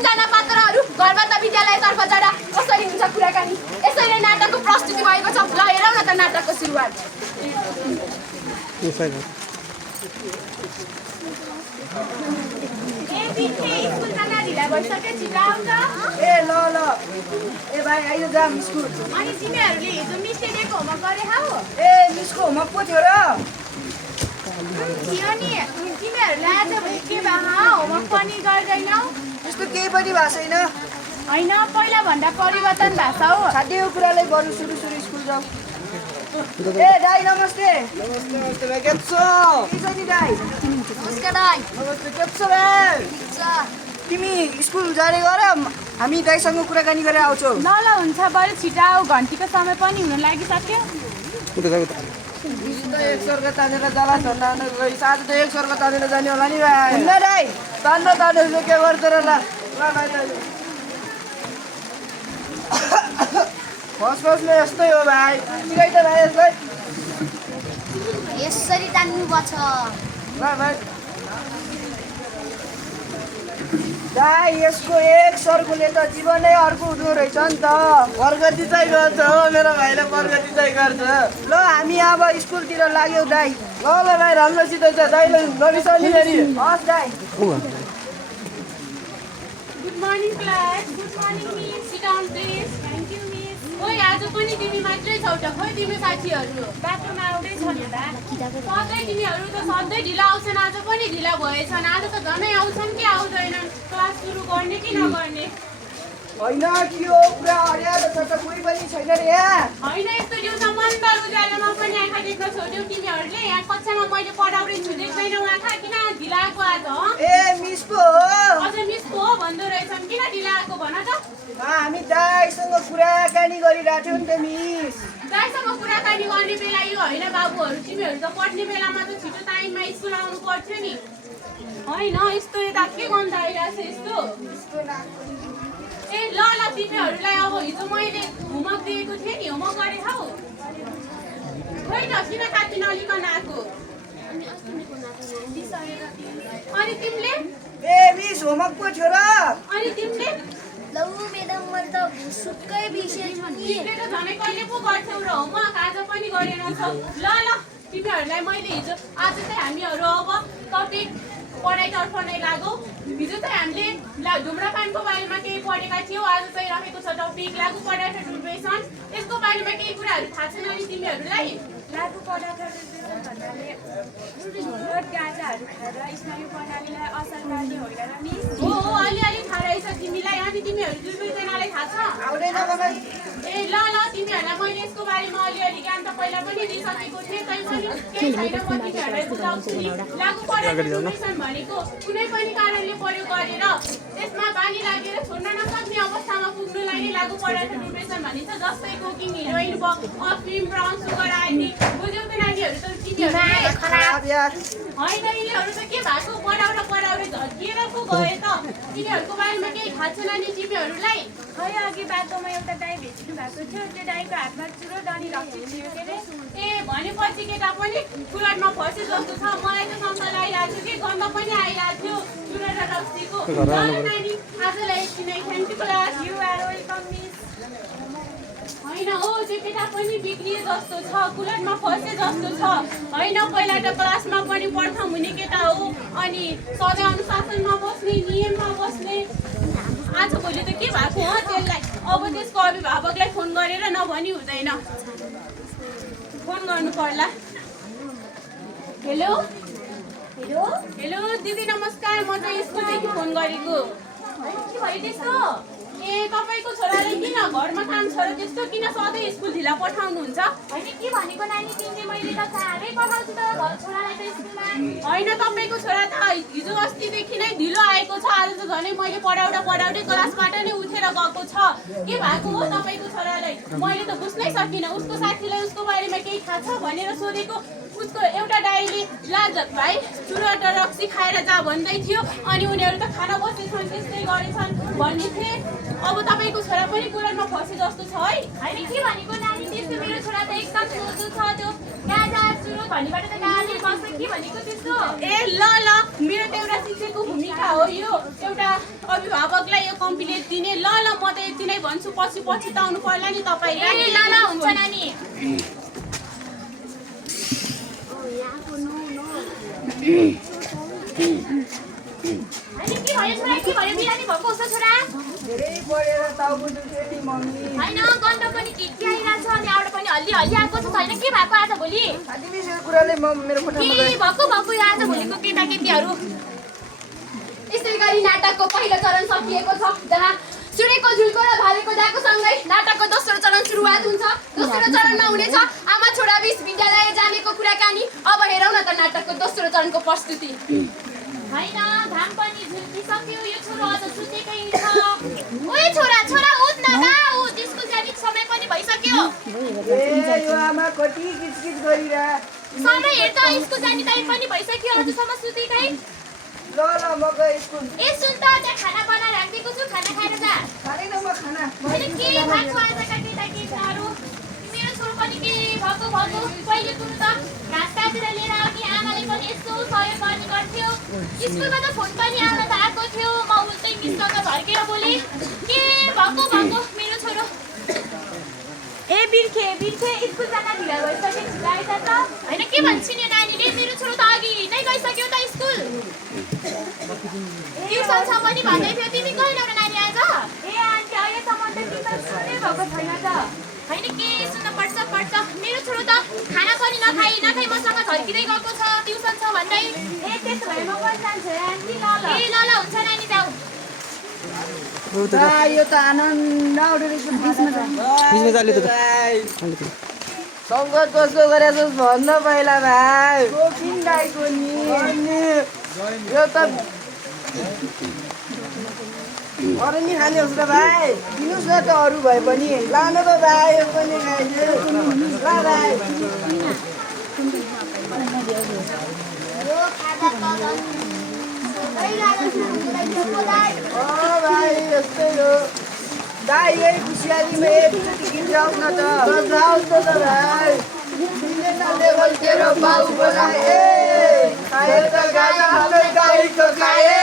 तीनजना पात्रहरू घरबाट विद्यालयतर्फ जाँदा कसरी हुन्छ कुराकानी यसरी नाटकको प्रस्तुति भएको छ ल हेरौँ न त नाटकको सुरुवात स्कुल जान ढिला भइसक्यो छिटो आउँछ ए ल ल ए भाइ आइज जाम स्कुल अनि तिमीहरूले हिजो मिसले दिएको होमवर्क गरे हौ ए मिसको होमवर्क पो थियो र थियो नि तिमीहरूलाई आज भने के भए होमवर्क पनि गर्दैनौ त्यस्तो केही पनि भएको छैन होइन पहिला भन्दा परिवर्तन भएको छ हौ साथै यो कुरालाई बरु सुरु स्कुल जाऊ ए दाइ नमस्ते नमस्ते नमस्ते भाइ के छ के छ नि दाइ नमस्कार दाइ नमस्ते के छ भाइ ठिक छ तिमी स्कुल जाने गर हामी दाइसँग कुराकानी गरेर आउँछौ ल ल हुन्छ बरु छिटो आऊ घन्टीको समय पनि हुन लागिसक्यो हिजो त एक सर्ग तानेर जाला धन्दा गइस आज त एक सर्ग तानेर जाने होला नि भाइ हुन्न दाइ तान्दा तानेर चाहिँ के गर्छ र ल भाइ फर्स्टमा यस्तै हो भाइ सिकाइ त भाइ यसलाई यसरी तान्नुपर्छ ल भाइ दाइ यसको एक सर्कुले त जीवनै अर्को हुँदो रहेछ नि त प्रगति चाहिँ गर्छ हो मेरो भाइले प्रगति चाहिँ गर्छ ल हामी अब स्कुलतिर लाग्यौ दाइ ल भाइ राम्रोसित छ दाइले नबिसाउने फेरि हस् दाइ good morning class good morning miss sit down please thank you miss ओइ आज पनि तिमी मात्रै छौ त खोइ तिम्रो साथीहरू बाटोमा आउँदै छ नि सधैँ तिमीहरू त सधैँ ढिला आउँछन् आज पनि ढिला भएछन् आज त झनै आउँछन् कि आउँदैनन् क्लास सुरु गर्ने कि नगर्ने होइन कि हो पुरा अड्यालो छ त कोही पनि छैन रे यहाँ होइन यस्तो दिउँसो मन्दर उज्यालोमा पनि आँखा देख्न छोड्यौ तिमीहरूले यहाँ कक्षामा मैले पढाउने छु देख्दैनौ आँखा किन ढिला आएको आज ए मिस पो हो अझ मिस पो हो भन्दो रहेछन् किन ढिला आएको भन त हामी दाइसँग कुराकानी गरिरहेको थियौँ नि त मिस दाइसँग कुराकानी गर्ने बेला यो होइन बाबुहरू तिमीहरू त पढ्ने बेलामा त छिटो टाइममा स्कुल आउनु पर्थ्यो नि होइन यस्तो यता के गन्ध आइरहेको छ यस्तो ए ल ल तिमीहरूलाई अब हिजो मैले होमवर्क दिएको थिएँ नि होमवर्क गरेँ हौ खोइ त किन काटी नलिकन आएको अनि तिमीले ए मिस होमवर्क पो थियो र अनि तिमीले लौ म्याडम मैले त सुक्कै बिर्सेँ नि तिमीले त झनै कहिले पो गर्थ्यौ र होमवर्क आज पनि गरेनछौ ल ल तिमीहरूलाई मैले हिजो आज चाहिँ हामीहरू अब टपिक पढाइतर्फ नै लागौ हिजो चाहिँ हामीले धुम्रपानको बारेमा केही पढेका थियौँ आज चाहिँ रहेको छ टपिक लागु पदार्थ डुर्बेसन यसको बारेमा केही कुराहरू थाहा छैन नि तिमीहरूलाई लागु पदार्थ भन्नाले रोड गाँजाहरू खाएर स्नायु प्रणालीलाई असर पार्ने होइन र मिस हो अलिअलि थाहा रहेछ तिमीलाई अनि तिमीहरू दुईजनालाई थाहा छ आउँदैन मलाई ए ल ल तिमीहरूलाई मैले यसको बारेमा अलिअलि ज्ञान त पहिला पनि दिइसकेको थिएँ तै पनि केही छैन म तिमीहरूलाई बुझाउँछु नि लागु पदार्थ डुर्बेसन भनेको कुनै पनि कारणले प्रयोग गरेर त्यसमा बानी लागेर छोड्न नसक्ने अवस्थामा पुग्नुलाई नै लागु पदार्थ डुर्बेसन भनिन्छ जस्तै कोकिङ हिरोइन अफिम ब्राउन सुगर आदि बुझ्यौ त नानीहरू त तिमीहरू खराब यार होइन यिनीहरू त के भएको पढाउँदा झर्किएर पो गए त तिनीहरूको बारेमा केही थाहा छैन नि तिमीहरूलाई खै अघि बाटोमा एउटा दाइ भेट्नु भएको थियो त्यो दाइको हातमा चुरो डनी रक्सी थियो के अरे ए भनेपछि केटा पनि कुराटमा फसे जस्तो छ मलाई त शङ्का लागिरहेको थियो कि गन्ध पनि आइरहेको थियो चुरो र रक्सीको नानी आजलाई यति नै thank you class you are welcome miss होइन हो त्यो केटा पनि बिग्रिए जस्तो छ कुलटमा फसे जस्तो छ होइन पहिला त क्लासमा पनि प्रथम हुने केटा हो अनि सधैँ अनुशासनमा बस्ने नियममा बस्ने आज भोलि त के भएको हो त्यसलाई अब त्यसको अभिभावकलाई फोन गरेर नभनी हुँदैन फोन गर्नु पर्ला हेलो हेलो हेलो दिदी नमस्कार म चाहिँ स्कुलदेखि फोन गरेको के भयो त्यस्तो ए तपाईँको छोराले किन घरमा काम छ र त्यस्तो किन सधैँ स्कुल ढिला पठाउनुहुन्छ होइन के भनेको नानी तिमीले मैले त चाँडै पठाउँछु त छोरालाई त स्कुलमा होइन तपाईँको छोरा त हिजो अस्तिदेखि नै ढिलो आएको छ आज त झनै मैले पढाउँदै क्लासबाट नै उठेर गएको छ के भएको हो तपाईँको छोरालाई मैले त बुझ्नै सकिनँ उसको साथीलाई उसको बारेमा केही थाहा छ भनेर सोधेको उसको एउटा दाइले लाजत भाइ चुरोट रक्सी खाएर जा भन्दै थियो अनि उनीहरू त खाना बसेछन् त्यस्तै गरेछन् भन्ने थिए अब तपाईँको छोरा पनि कुरामा फसे जस्तो छ है। होइन के भनेको नानी त्यस्तो मेरो छोरा त एकदम सोझो छ त्यो गाजा सुरु भन्नेबाट त गाली बस्छ के भनेको त्यस्तो ए ल ल मेरो त एउटा शिक्षकको भूमिका हो यो एउटा अभिभावकलाई यो कम्प्लिट दिने ल ल म त यति नै भन्छु पछि पछुताउनु पर्ला नि तपाईँ ए ल ल हुन्छ नानी होइन के भयो छोरा के भयो बिरामी भएको उस्तो छोरा धेरै पढेर टाउको दुख्यो नि मम्मी होइन गन्ध पनि के आइरहेको छ अनि आउट पनि हल्ली हल्ली आएको छ छैन के भएको आज भोलि साथीको कुराले म मेरो के कोठामा गएँ भएको यो आज भोलिको केटाकेटीहरू यसै गरी नाटकको पहिलो चरण सकिएको छ जहाँ सुनेको झुल्को र भालेको डाको सँगै नाटकको दोस्रो चरण सुरुवात हुन्छ। दोस्रो चरणमा हुनेछ आमा छोरा बीच विद्यालय जानेको कुराकानी। अब हेरौँ न त नाटकको दोस्रो चरणको प्रस्तुति। होइन घाम पनि झुल्किसक्यो यो छोरो अझ सुतेकै छ ओए छोरा छोरा उठ न बा उठ स्कुल जाने समय पनि भइसक्यो ए यो आमा कति किचकिच गरिरा समय हेर त स्कुल जाने टाइम पनि भइसक्यो अझसम्म सुतेकै ल ल म गएँ स्कुल ए सुन त त्यहाँ खाना बनाएर राखिदिएको छु खाना खाएर जा खाँदैन म खाना होइन के खाएको आजका केटाकेटीहरू मेरो छोरो पनि के भएको पहिले कुरो त घाँस काटेर लिएर आउने आमाले पनि यस्तो सहयोग गर्ने गर्थ्यो स्कुलमा त फोन पनि आउन त आएको थियो म उल्टै मिससँग झर्केर बोलेँ के भएको मेरो छोरो ए बिर्खे स्कुल जान ढिला भइसक्यो छिटो आइज त होइन के भन्छन् यो नानीले मेरो छोरो त अघि नै गइसक्यो त स्कुल ट्युसन छ पनि भन्दै थियो तिमी कहिले एउटा नानी आएछ ए आन्टी अहिलेसम्म त टिचर सुन्नै भएको छैन त होइन के सुन्न पर्छ मेरो छोरो त खाना पनि नखाई मसँग झर्किँदै गएको छ ट्युसन छ भन्दै ए त्यसो भए म पनि जान्छु आन्टी ल ल ए ल हुन्छ नानी जाऊ यो त आनन्द आउँदो रहेछ सङ्गत कसको गरेको भन्नु पहिला भाइ किन दाइको नि यो त अरू नि खाने हुन्छ त भाइ दिनुहोस् न त अरू भए पनि लानु त भाइ यो पनि खाइदियो ल भाइ भाइ यस्तै हो दाइ यही खुसियालीमा एकचोटि गीत गाउँ न त जाओस् त भाइ लेभल तेरो बाउ बोलाए खाए त गाजा हालै गाईको खाए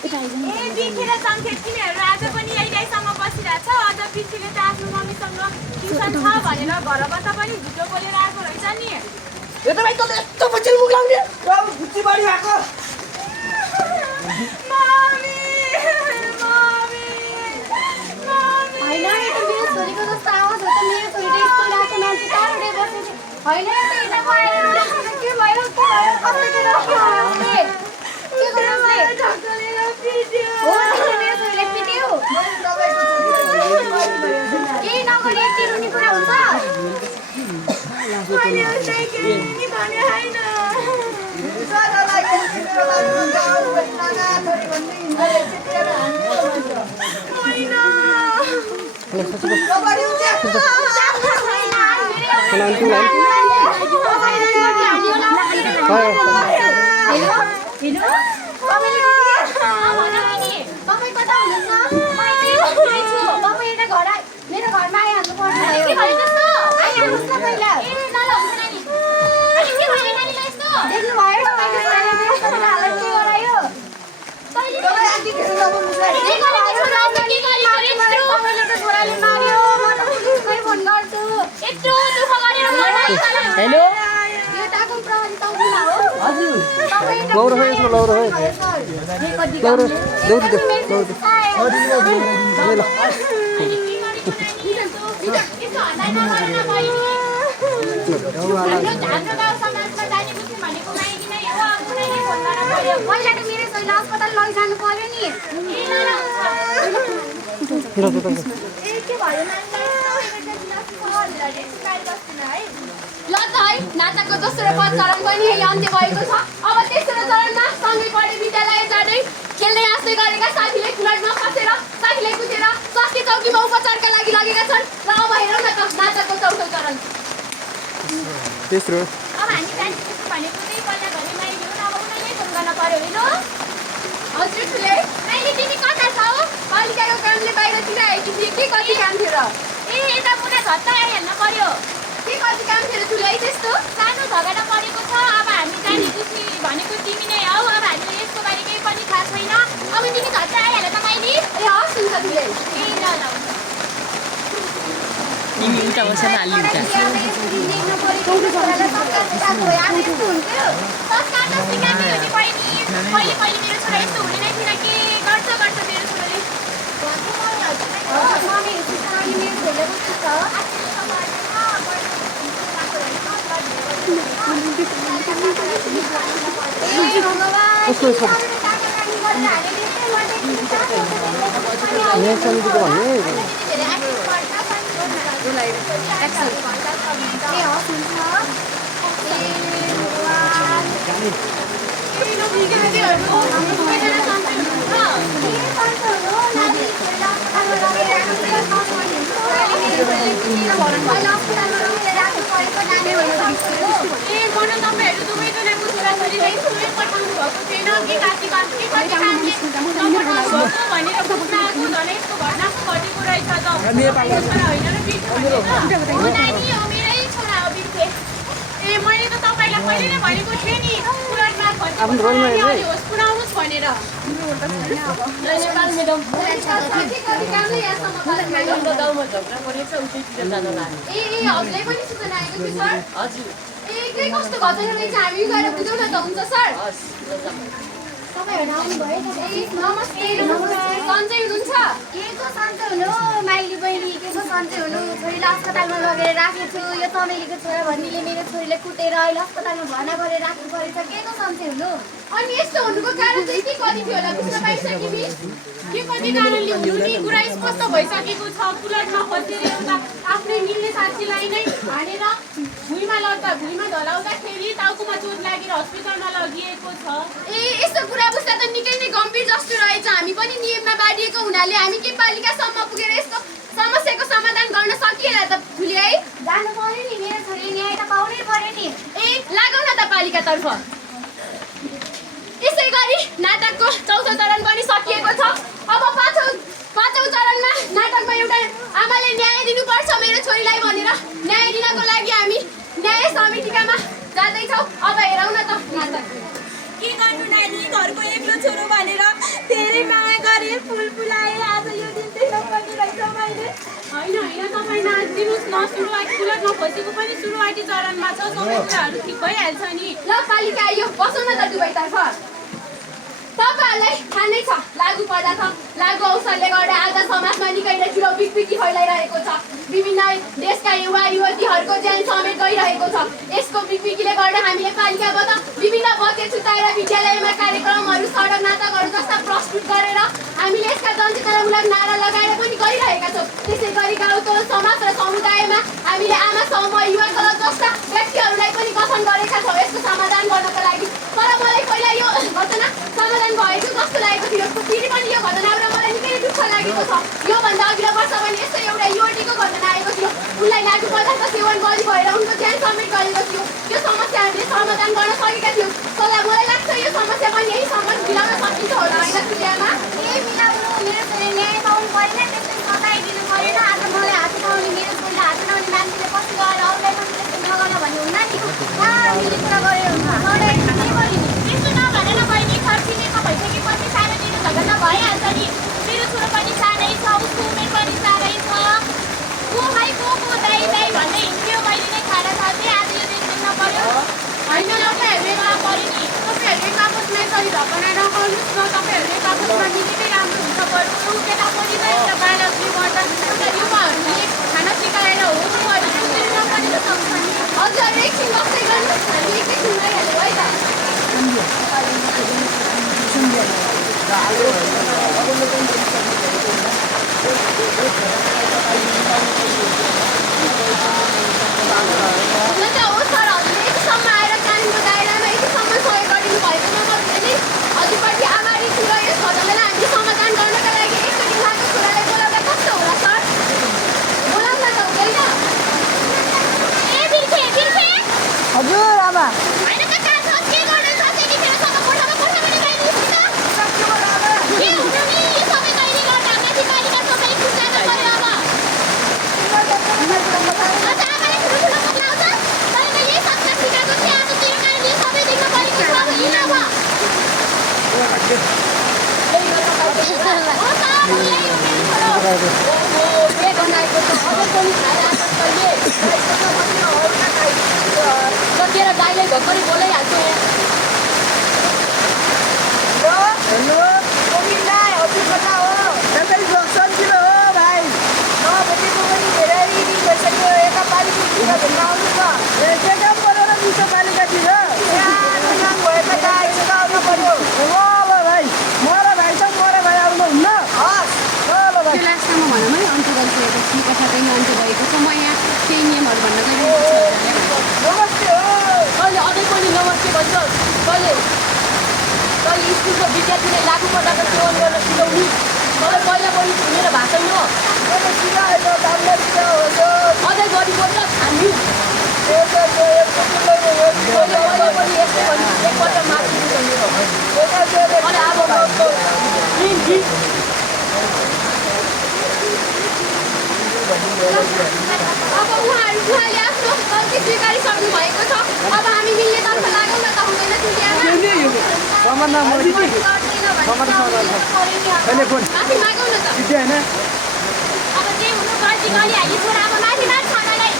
ए बिर्खे र सङ्केत तिमीहरू आज पनि यहीँसम्म बसिरहेछ अझ बिर्खेले त आफ्नो मम्मीसँग ट्युसन छ भनेर घरबाट पनि झुटो बोलेर आएको रहेछ नि यो त भाइ तँले यस्तो पछि मुख लाउने खुच्ची बढी भएको होइन यो त मेरो छोरीको जस्तो आवाज हो त मेरो छोरी त स्कुल गएको मान्छे टाढोले बसेको होइन यो त हिँड्न गएर के भयो कसले के गर्यो उसले के गर्यो उसले हो तिमीले मेरो छोरीलाई पिट्यो केही नगरी यति रुने कुरा हुन्छ तपाईँ कता हुनुहुन्छ तपाईँ यता मेरो घरमा आइहाल्नु पर्छ आइहाल्नुहोस् न पहिला देख्नु भयो तपाईँको छोराले मेरो छोरालाई हालत के गरायो तपाईँले त छोराले मार्यो म त पुलिसमै फोन गर्छु यत्रो दुःख गरेर हेलो यो टाको प्रहरी चौकीमा हो हजुर पहिला त मेरो छोरीलाई अस्पताल लैजानु पर्यो नि ल त है नाटकको दोस्रो चरण पनि यही अन्त्य भएको छ। अब तेस्रो चरणमा सँगै पढे विद्यालय जाँदै खेल्दै हाँस्दै गरेका साथीले फ्लडमा फसेर साथीले कुदेर स्वास्थ्य चौकीमा उपचारका लागि लगेका छन् र अब हेरौँ न त नाटकको चौथो चरण अब हामी जान्छौँ भनेको चाहिँ पहिला घरै माइदिउँ अब उनीहरूले फोन गर्न पर्यो होइन हजुर ठुलै अहिले आएकी थिएँ के कति काम थियो र ए यता मुना झट्ट आइहाल्नु पर्यो के कति काम थियो र ठुलै त्यस्तो सानो झगडा परेको छ अब हामी जाने बुझ्ने भनेको तिमी नै हौ अब हामीले यसको बारे केही पनि थाहा छैन अब तिमी झट्ट आइहाल त माइली ए हस् हुन्छ ठुलै ए ल ल तिमी उता बसेर हाल्ने हुन्छ संस्कार त सिकाएकै हो नि बहिनी पहिले पहिले मेरो छोरा यस्तो हुँदैन थिएन के गर्छ मेरो छोराले तपाईँहरू दुवैजनाको छोराछोरीलाई स्कुलै पठाउनु भएको छैन के कति कामले भनेर बुझ्न आएको झन् यस्तो घटनाको घटेको रहेछ त छोरा होइन र बिर्खे हो नानी हो मेरै छोरा हो बिर्खे ए मैले त तपाईँलाई पहिले नै भनेको थिएँ नि पुराण मार्फत होस् पुऱ्याउनुहोस् भनेर धन्यवाद म्याडम कति कामले यहाँसम्म ए हजुरलाई पनि सूचना आएको थियो सर हजुर ए के कस्तो घटना रहेछ हामी गएर बुझौँ न त हुन्छ सर तपाईँहरू आउनुभयो ए नमस्ते सन्चै हुनुहुन्छ के को सन्चै हुनु माइली बहिनी के को सन्चै हुनु छोरीलाई अस्पतालमा लगेर राखेको छु यो चमेलीको छोरा भन्नेले मेरो छोरीलाई कुटेर अहिले अस्पतालमा भर्ना गरेर राख्नु परेछ के को सन्चै हुनु अनि यस्तो हुनुको कारण चाहिँ के कति थियो होला बुझ्न पाइसके मिस के कति कारणले हुनु नि कुरा स्पष्ट भइसकेको छ कुलटमा फसेर एउटा आफ्नै मिल्ने साथीलाई नै हानेर भुइँमा ढलाउँदाखेरि टाउकोमा चोट लागेर हस्पिटलमा लगिएको छ ए यस्तो कुरा बुझ्दा त निकै नै गम्भीर जस्तो रहेछ हामी पनि नियममा बाँडिएको हुनाले हामी के पालिकासम्म पुगेर यस्तो समस्याको समाधान गर्न सकिएला त ठुली है जानु पर्यो नि मेरो छोरीले न्याय त पाउनै पर्यो नि ए लागौँ न त पालिकातर्फ यसै गरी नाटकको चौथो चरण पनि सकिएको छ अब पाँचौँ चरणमा नाटकमा एउटा आमाले न्याय दिनुपर्छ मेरो छोरीलाई भनेर न्याय दिनको लागि हामी न्याय समितिकामा जाँदैछौँ अब हेरौँ न त नाटक के गर्नु नानी घरको एक्लो छोरो भनेर धेरै माया गरेँ फुल फुलाएँ आज यो दिन चाहिँ नपर्ने रहेछ मैले होइन तपाईँ नाचिदिनुहोस् न सुरुवाती कुलटमा फसेको पनि सुरुवाती चरणमा छ सबै कुराहरू ठिक भइहाल्छ नि ल पालिका आइयो बसौँ न त दुवैतर्फ तपाईँहरूलाई थाहा नै छ लागु पदार्थ लागु औषधले गर्दा आज समाजमा निकै नै ठुलो विकृति फैलाइरहेको छ विभिन्न देशका युवा युवतीहरूको ज्यान समेत गइरहेको छ यसको विकृतिले गर्दा हामीले पालिकाबाट विभिन्न बत्ती छुट्याएर विद्यालयमा कार्यक्रमहरू सडक नाटकहरू जस्ता प्रस्तुत गरेर हामीले यसका जनचेतनामूलक नारा लगाएर पनि गरिरहेका छौँ त्यसै गरी गाउँको समाज र समुदायमा हामीले आमा समूह युवा क्लब जस्ता व्यक्तिहरूलाई पनि गठन गरेका छौँ यसको समाधान गर्नको लागि तर मलाई पहिला यो घटना समाधान भएको जस्तो लागेको थियो फेरि पनि यो घटनाबाट मलाई निकै दुःख लागेको छ योभन्दा अघिल्लो वर्ष पनि यस्तो एउटा युवतीको घटना आएको थियो उनलाई लागु पदार्थ सेवन बढी भएर उनको ज्यान समेत गएको थियो त्यो समस्या हामीले समाधान गर्न सकेका थियौँ सल्लाह मलाई लाग्छ यो समस्या पनि यहीसम्म मिलाउन सकिन्छ होला होइन सुल्यामा ए मिलाउनु मेरो छोरीले न्याय पाउनु परेन त्यस्तै सजाय दिनु परेन आज मलाई हात पाउने मेरो छोरीलाई हात पाउने मान्छेले पछि गएर अरूलाई पनि त्यस्तो नगर्न भन्ने हुन्न नि हामीले कुरा गरेर हुन्छ मलाई के गर्यो नि त्यस्तो नभनेर बहिनी छर्किनेको भइसकेपछि सानोतिनो झगडा भइहाल्छ नि मेरो छोरो पनि सानै छ उसको उमेर पनि सानै छ को भाइ को दाइ भन्दै हिँड्थ्यो मैले नै खाना खाँदै आज यो दिन सुन्न पर्यो होइन तपाईँहरूले पऱ्यो नि तपाईँहरूले कागजमा यसरी ढकना नगर्नुहोस् न तपाईँहरूले कागजमा निकै राम्रो हुन्छ बरु केटा पनि त एउटा बालकले गर्दा एउटा युवाहरूले खाना सिकाएर हो भने त्यसरी नपरि त सक्छ नि हजुर एकछिन बस्दै गर्नुहोस् हामी एकैछिन गइहाल्छौँ है त हो सर हजुरले यतिसम्म आएर कानुनको दायरामा यतिसम्म सहयोग गरिदिनु भएकोमा म धेरै हजुरप्रति आभारी छु र यस घटनालाई हामीले समाधान गर्नका लागि एकचोटि उहाँको छोरालाई बोलाउँदा कस्तो होला सर बोलाउन त हुँदैन ए बिर्खे हजुर आमा होइन त कहाँ छ के गर्दैछ त्यतिखेरसम्म कोठामा कोठामा लगाइदिनुहोस् न सकेर गाईलाई भर्खरै बोलाइहाल्छु हेलो गोविन्दलाई हजुर कता हो तपाईँ सन्चिलो हो भाइ नभेटेको पनि धेरै दिन भइसक्यो एकापालिको किन भेट्न आउनु त ए के काम गरेर म्युनिसिपालिटीतिर भएको त आइसक्यो आउनु पर्यो ल ल भाइ म र भाइ छ म र भाइ आउनुहुन्न हस् ल ल भाइ त्यो लास्टमा भनौँ है अन्त्य गरिसकेपछि कथाकैमा अन्त्य भएको छ म यहाँ केही नियमहरू भन्न गइरहेको नमस्ते हो अहिले अझै पनि नमस्ते भन्छ कहिले कहिले स्कुलको विद्यार्थीलाई लागु पर्दाको सेवन गर्न सिकाउनु मलाई पहिला पनि मेरो भाषण हो सिकाएको राम्रो अझै गरी बोल्छ हामी पहिला पनि यस्तै भन्नु एकपल्ट माथि अनि अब उहाँले आफ्नो गल्ती स्वीकारिसक्नु भएको छ अब हामी मिल्नेतर्फ लागौँ न त हुँदैन माथि मागौँ न त अब जे हुनु गल्ती गरिहाल्यो छोरा अब माथि माग खानालाई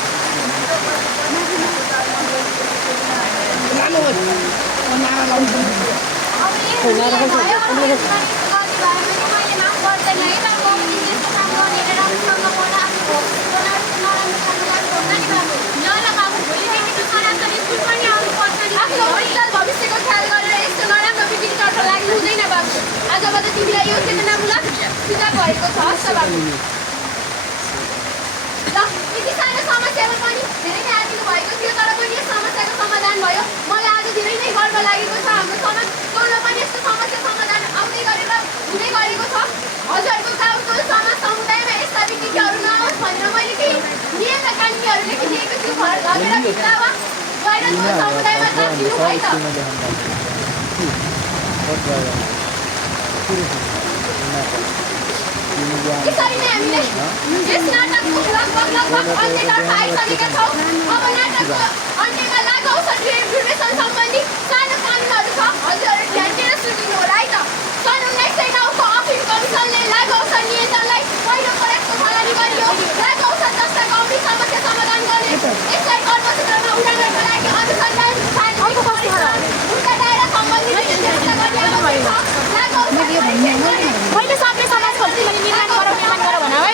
भविष्यको ख्याल गरेर यस्तो नराम्रो विधितर्फ लाग्नु हुँदैन बाबु आजबाट तिमीलाई यो चेतनामूलक सुझाव भएको छ हस् त बाबु ल यति सानो समस्यामा पनि धेरै नै आदिनु भएको थियो तर पनि यस समस्याको समाधान भयो मलाई आज धेरै नै गर्व लागेको छ हाम्रो समाजमा पनि यस्तो समस्या समाधान आउँदै गरेर हुँदै गरेको छ हजुरहरूको गाउँको समाज समुदायमा यस्ता विकृतिहरू नआओस् भनेर मैले केही नियम र कानुनहरू लेखिदिएको छु घरेर भित्तामा गएर समुदायमा राखिदिनु भयो त यसरी नै हामीले यस नाटकको लगभग अन्त्यतर्फ आइसकेका छौँ अब नाटकको अन्त्यमा लागु औषध ड्युरेसन सम्बन्धी सानो कानुनहरू छ हजुरहरू ध्यान दिएर सुनिनु होला है त सन् 1909 को अपिल कमिसनले लागु औषध नियन्त्रणलाई पहिलो प्रयासको थालनी गरियो लागु औषध जस्ता गम्भीर समस्या समाधान गर्ने यसलाई कर्मसूत्रमा उडाल्नको लागि अनुसन्धान उनका दायरा सम्बन्धी निर्देशना गर्ने आवश्यक छ लागु औषध मैले सबै समाज खोज्ने निर्माण गरौँ गर भन है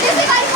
त्यसै गरी